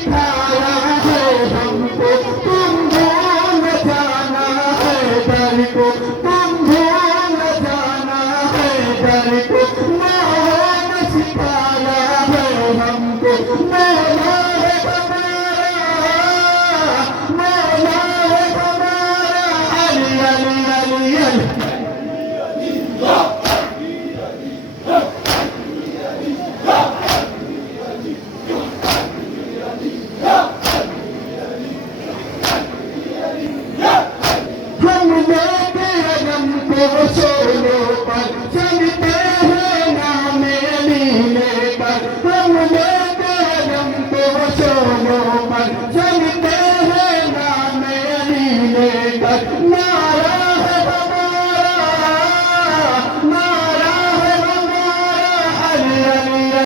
सिखाया है हमको, तुम भूल जाना है डर को, तुम भूल जाना है डर को। मौला ने सिखाया है हमको, मौला है हमारा, मौला है हमारा। अली अली अली अली हम लेके अगम को सोलों पर चलते हैं नाम अली लेकर, हम लेके अगम को सोलों पर चलते हैं नाम अली लेकर। नारा है हमारा,